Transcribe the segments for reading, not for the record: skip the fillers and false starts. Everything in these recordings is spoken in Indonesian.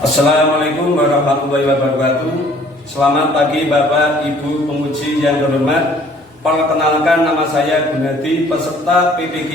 Assalamualaikum warahmatullahi wabarakatuh. Selamat pagi Bapak Ibu pemuji yang terhormat. Perkenalkan, nama saya Gunadi, peserta PPG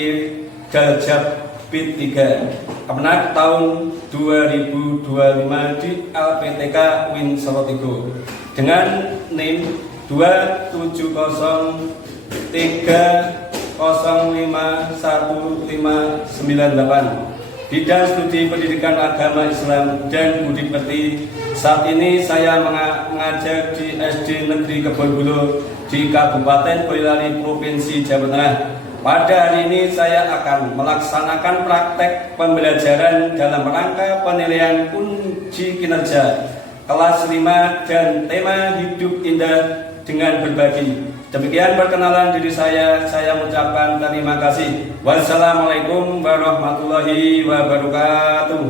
Galjab Bid 3 Kemenak tahun 2025 di LPTK Win Sorotigo dengan NIM 27030515198. Bidang studi pendidikan agama Islam dan budi pekerti. Saat ini saya mengajar di SD Negeri Kebonbulu di Kabupaten Boyolali, Provinsi Jawa Tengah. Pada hari ini saya akan melaksanakan praktek pembelajaran dalam rangka penilaian uji kinerja kelas 5 dan tema hidup indah dengan berbagi. Demikian perkenalan diri saya mengucapkan terima kasih. Wassalamualaikum warahmatullahi wabarakatuh.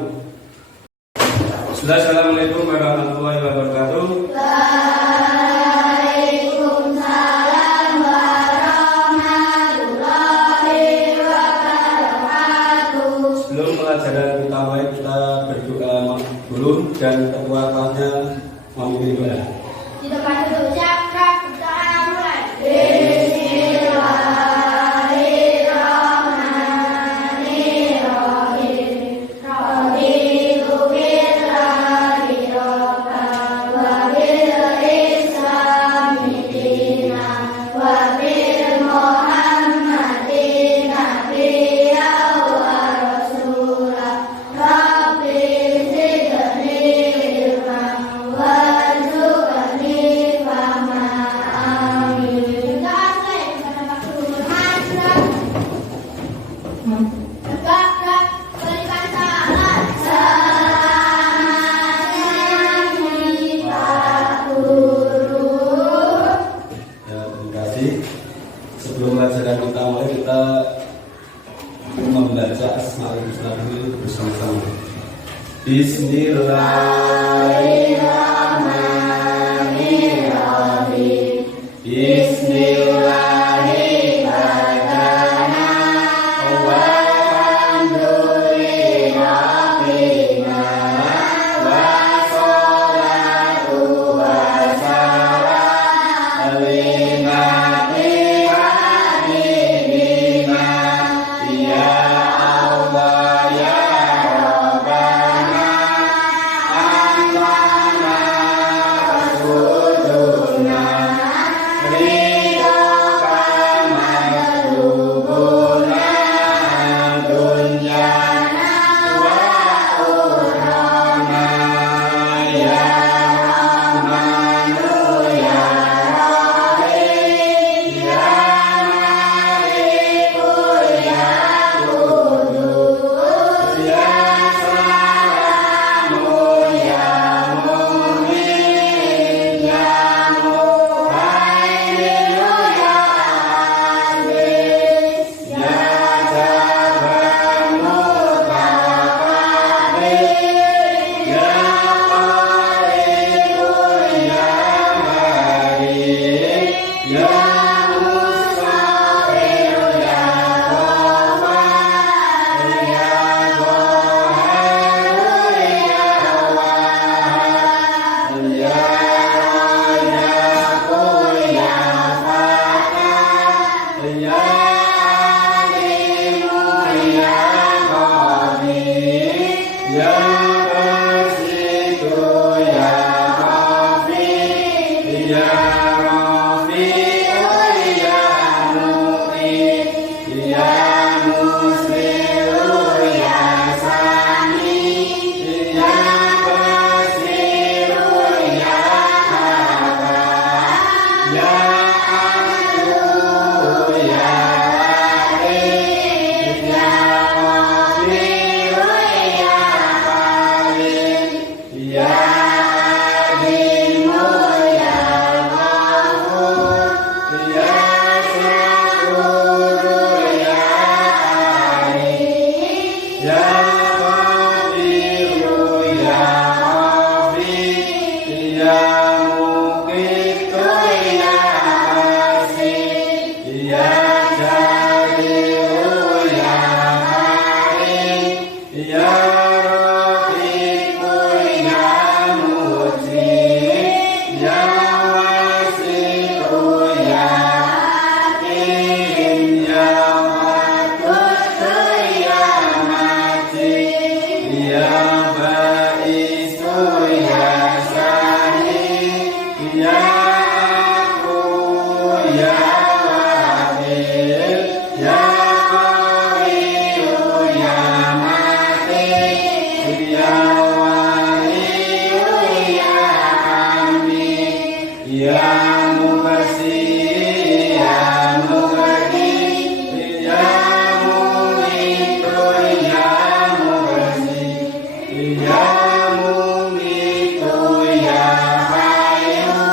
Assalamualaikum warahmatullahi wabarakatuh. Waalaikumsalam warahmatullahi wabarakatuh. Sebelum pelajaran utama kita berdoa dulu dan ketua kelasnya memimpin doa. Di depan duduk siapa? Kita mulai. Sebelum pelajaran kita mulai, kita membaca Asmaul Husna bersama-sama. Bismillahirrahmanirrahim. Ya Muqsi, Ya Muqdi, Ya Mumitu, Ya Muqsi, Ya Mumitu, Ya Hayyu,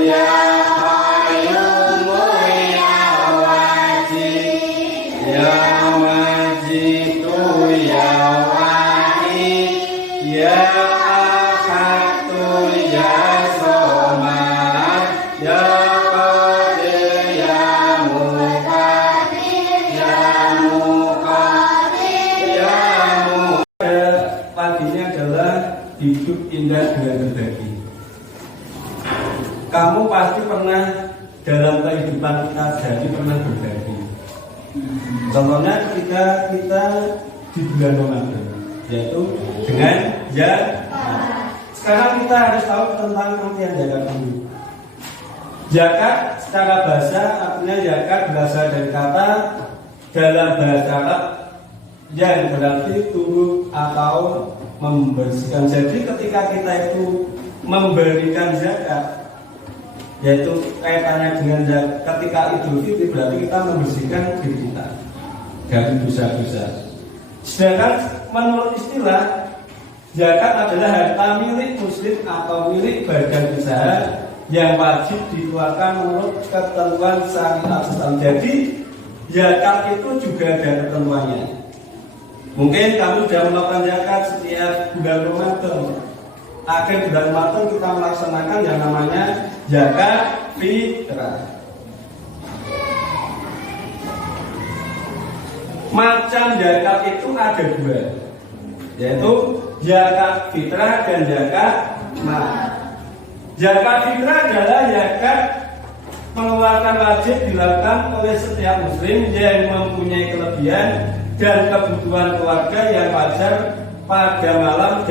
Ya Qayyum, Ya Wajid, Ya Majidu, Ya Wahid, Ya Ahadu, Ya Somad, Ya Qadir, Ya Muqaddir, Ya Muqaddir, Ya Muqaddir. Paginya adalah hidup indah dengan berbagi. Kamu pasti pernah dalam kehidupan kita jadi pernah berbagi. Contohnya ketika kita di bulan Ramadan, yaitu dengan zakat. Sekarang kita harus tahu tentang pengertian zakat dulu. Zakat secara bahasa artinya zakat berasal dari kata dalam bahasa Arab yang berarti turut atau membersihkan. Jadi ketika kita itu memberikan zakat, yaitu kaitannya dengan zakat, ketika Idul Fitri berarti kita membersihkan diri kita dari dosa-dosa. Sedangkan menurut istilah zakat adalah harta milik muslim atau milik badan usaha yang wajib dikeluarkan menurut ketentuan syariat Islam. Jadi zakat itu juga ada ketentuannya. Mungkin kamu sudah melakukan zakat setiap bulan Ramadan. Akhir bulan Ramadan kita melaksanakan yang namanya zakat fitrah. Macam zakat itu ada dua, yaitu zakat fitrah dan zakat mal. Zakat fitrah adalah zakat pengeluaran wajib dilakukan oleh setiap muslim yang mempunyai kelebihan dan kebutuhan keluarga yang wajar pada malam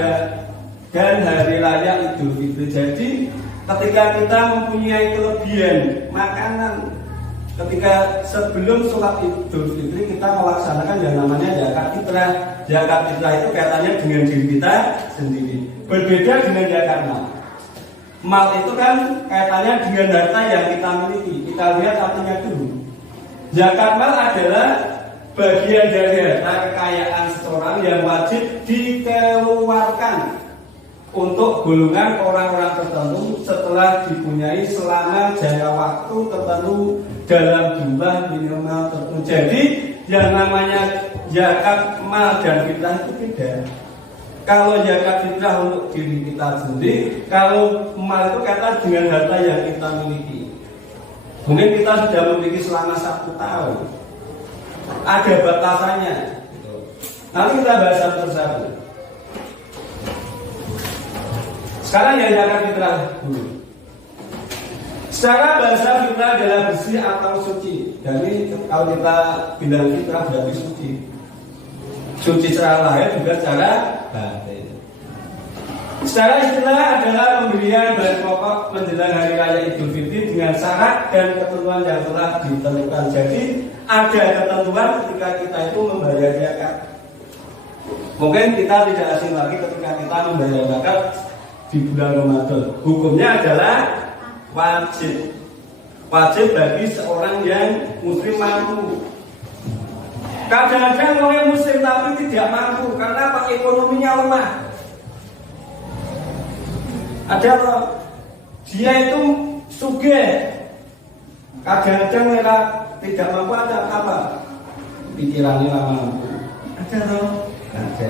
dan hari raya Idul Fitri. Jadi ketika kita mempunyai kelebihan makanan, ketika sebelum sholat Idul Fitri kita melaksanakan yang namanya zakat fitrah. Zakat fitrah itu kaitannya dengan diri kita sendiri. Berbeda dengan zakat mal. Mal itu kan kaitannya dengan harta yang kita miliki. Kita lihat artinya dulu. Zakat mal adalah bagian dari harta kekayaan seseorang yang wajib dikeluarkan untuk golongan orang-orang tertentu setelah dipunyai selama jangka waktu tertentu dalam jumlah minimal tertentu. Jadi yang namanya zakat mal dan fitrah itu beda. Kalau zakat fitrah untuk diri kita sendiri, kalau mal itu kata dengan harta yang kita miliki. Mungkin kita sudah memiliki selama 1 tahun. Ada batasannya. Nanti kita bahas satu persatu. Sekarang yang zakat fitrah dulu. Secara bahasa fitrah adalah bersih atau suci. Jadi kalau kita bilang fitrah berarti suci. Suci secara lahir juga secara batin. Secara istilah adalah pemberian bahan pokok menjelang hari raya Idul Fitri dengan syarat dan ketentuan yang telah ditentukan. Jadi ada ketentuan ketika kita itu membayar zakat. Mungkin kita tidak asing lagi ketika kita membayar zakat di bulan Ramadan. Hukumnya adalah wajib. Wajib bagi seorang yang muslim mampu. Kadang-kadang orang muslim tapi tidak mampu karena apa? Ekonominya lemah. Ada loh, dia itu sugih. Kadang-kadang mereka tidak mampu, ada apa? Pikirannya mampu. Ada loh, ada.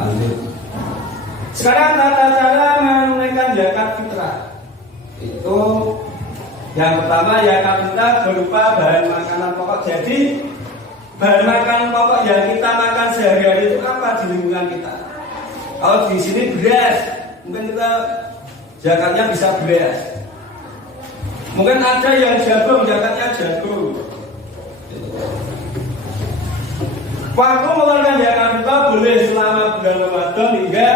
Lanjut. Sekarang tata cara menunaikan zakat fitrah. Itu yang pertama zakat fitrah berupa bahan makanan pokok. Jadi bahan makanan pokok yang kita makan sehari-hari itu apa di lingkungan kita? Kalau di sini beras, mungkin kita zakatnya bisa beras. Mungkin ada yang jagung, zakatnya jagung. Waktu mengeluarkan zakat fitrah boleh selama bulan Ramadan hingga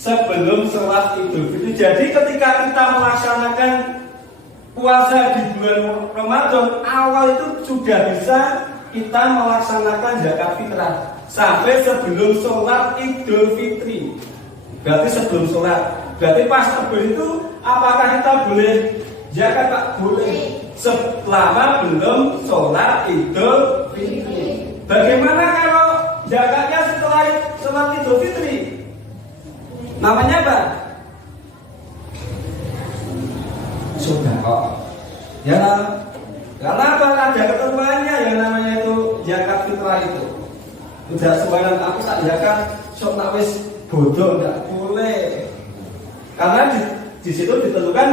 sebelum sholat Idul Fitri. Jadi ketika kita melaksanakan puasa di bulan Ramadan awal itu sudah bisa kita melaksanakan zakat fitrah sampai sebelum sholat Idul Fitri. Berarti sebelum sholat. Berarti pas tebel itu apakah kita boleh zakat? Tak boleh. Selama belum sholat Idul Fitri. Bagaimana kalau zakatnya setelah sholat Idul Fitri? Namanya apa? Sedekah. Ya, karena apa? Ada ketentuannya yang namanya itu zakat fitrah itu. Tidak sembarang aku tak zakat, sok nak wis bodoh, tidak boleh. Karena di situ ditentukan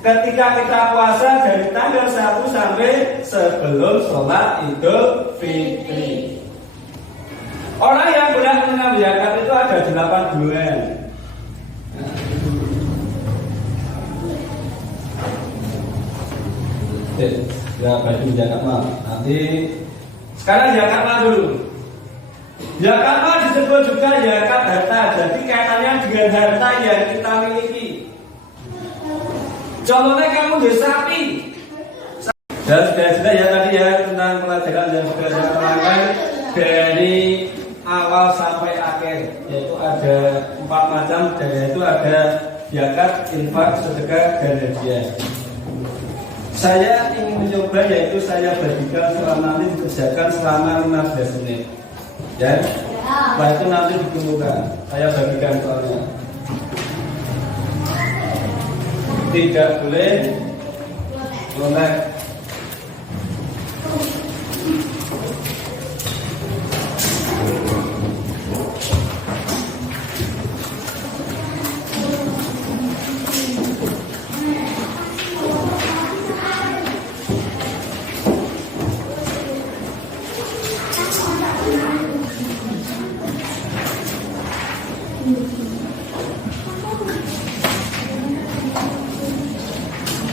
ketika kita puasa dari tanggal 1 sampai sebelum sholat Idul Fitri. Orang yang boleh mengambil zakat itu ada 8 bulan. Ya, bagi zakat mal. Nanti sekarang zakat mal dulu. Zakat mal disebut juga zakat harta. Jadi kaitannya dengan harta yang kita miliki. Contohnya kamu di sapi. Dan sudah ya tadi ya tentang pelajaran yang sudah saya terangkan dari awal sampai akhir, yaitu ada 4 macam, dan yaitu ada zakat, infak, sedekah, dan hadiah. Saya ingin mencoba, yaitu saya bagikan selama nanti dikerjakan selama 15 menit. Ya, setelah itu nanti dikumpulkan. Saya bagikan soalnya. Tidak boleh melek.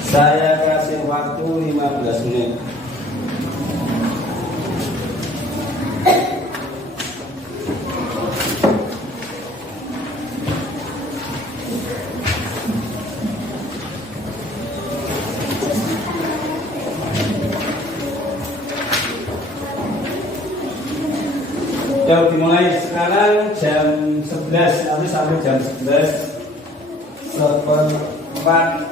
Saya kasih waktu 15 menit. Kita dimulai sekarang jam 11, nanti sampai jam 11:04.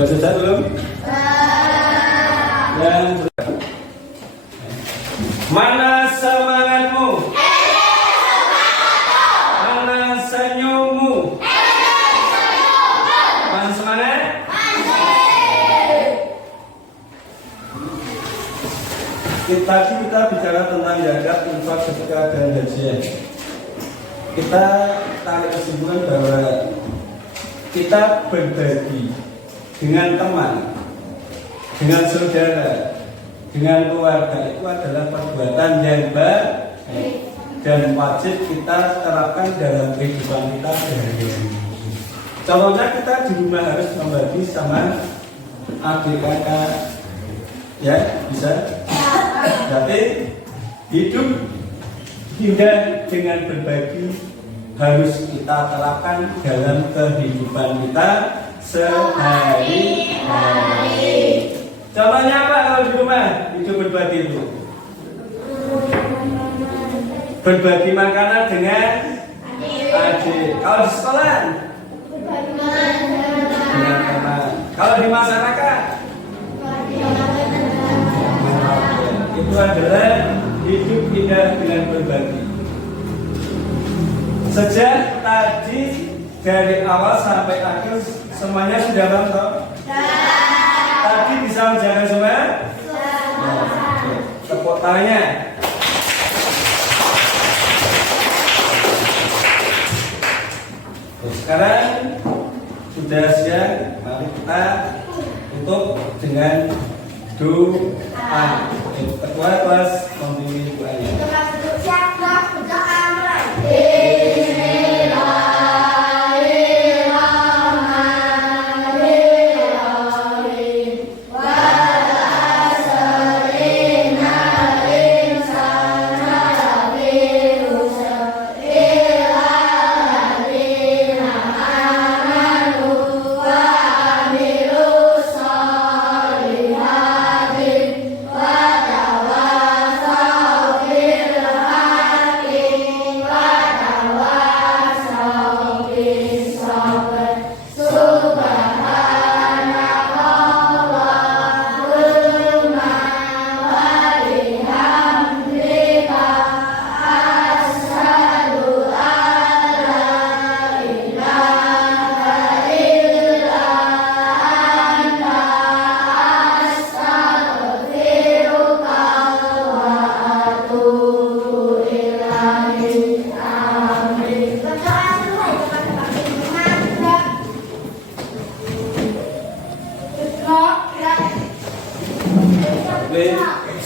Sudah selesai belum? Yang mana semangatmu? Mana senyummu? Mana semangat? Kita bicara tentang zakat, infak, sedekah dan haji. Kita tarik kesimpulan bahwa kita berbagi dengan teman, dengan saudara, dengan keluarga itu adalah perbuatan yang baik dan wajib kita terapkan dalam kehidupan kita sehari-hari. Contohnya kita di rumah harus membagi sama adik kakak, ya bisa. Tapi hidup indah dengan berbagi harus kita terapkan dalam kehidupan kita sehari-hari. Contohnya apa kalau di rumah hidup berbagi itu? Berbagi makanan dengan adik. Kalau di sekolah dengan teman. Kalau di masyarakat itu adalah hidup indah dengan berbagi. Sejak tadi dari awal sampai akhir semuanya sudah paham? Tadi bisa menjaga semua? Tepuk tangannya. Sekarang sudah siap, mari kita tutup dengan doa. Ketua kelas membimbing doanya. Kelas duduk siap, kelas berdoa mulai.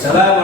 Assalamualaikum.